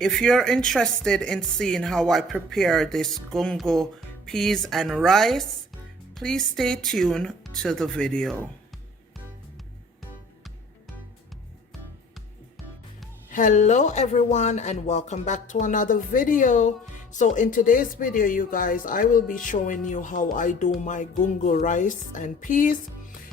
If you're interested in seeing how I prepare this gungo peas and rice, please stay tuned to the video. Hello everyone and welcome back to another video. So in today's video, you guys, I will be showing you how I do my gungo rice and peas.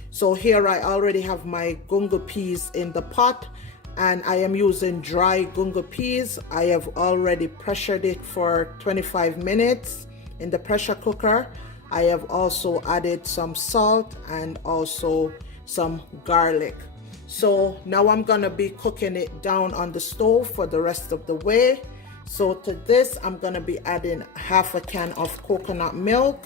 So here I already have my gungo peas in the pot, and I am using dry gungo peas. I have already pressured it for 25 minutes in the pressure cooker. I have also added some salt and also some garlic. So now I'm gonna be cooking it down on the stove for the rest of the way. So to this, I'm gonna be adding half a can of coconut milk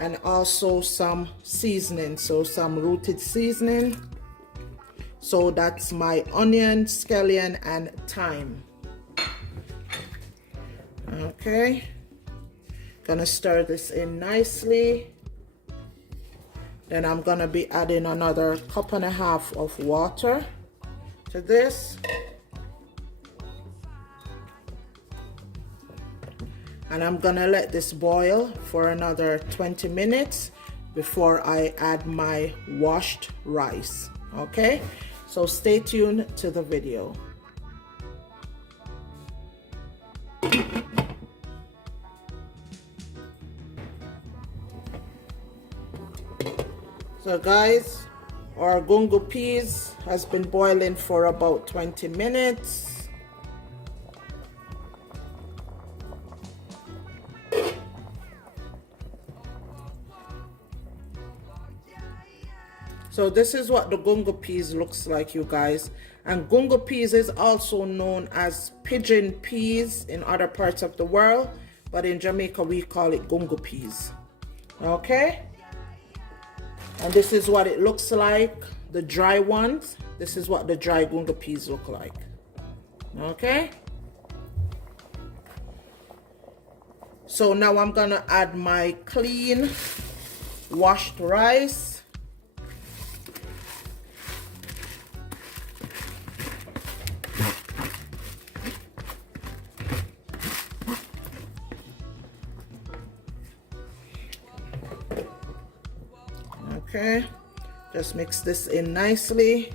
and also some seasoning, so some rooted seasoning. So that's my onion, scallion, and thyme. Okay, gonna stir this in nicely. Then I'm gonna be adding another cup and a half of water to this. And I'm gonna let this boil for another 20 minutes before I add my washed rice. Okay, so stay tuned to the video. So guys, our gungo peas has been boiling for about 20 minutes. So this is what the gungo peas looks like, you guys. And gungo peas is also known as pigeon peas in other parts of the world, but in Jamaica we call it gungo peas. Okay? And this is what it looks like, the dry ones. This is what the dry gungo peas look like. Okay? So now I'm gonna add my clean washed rice. Okay, just mix this in nicely.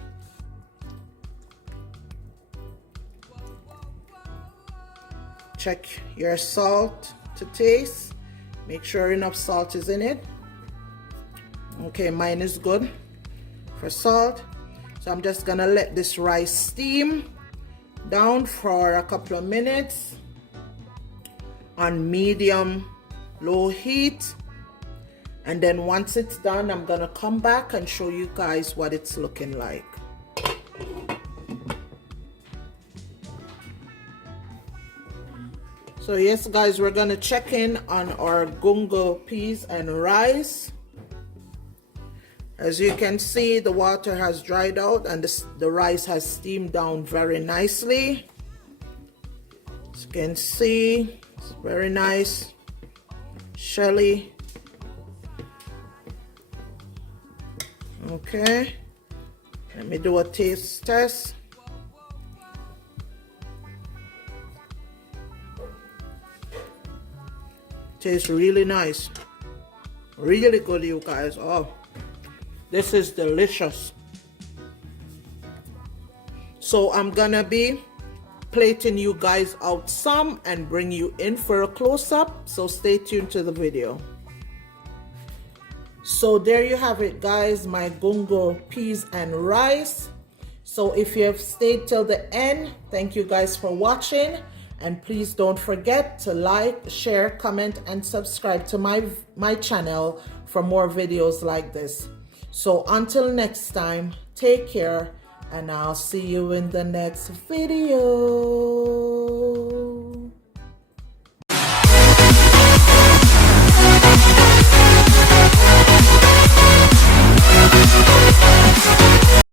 Check your salt to taste. Make sure enough salt is in it. Okay, mine is good for salt. So I'm just gonna let this rice steam down for a couple of minutes on medium low heat. And then once it's done, I'm gonna come back and show you guys what it's looking like. So yes guys, we're gonna check in on our gungo peas and rice. As you can see, the water has dried out and the rice has steamed down very nicely. As you can see, it's very nice, shelly. Okay, let me do a taste test. Tastes really nice, really good, you guys. Oh, this is delicious. So I'm gonna be plating you guys out some and bring you in for a close-up, so stay tuned to the video. So there you have it guys, my gungo peas and rice. So if you have stayed till the end, thank you guys for watching, and please don't forget to like, share, comment, and subscribe to my channel for more videos like this. So until next time, take care, and I'll see you in the next video.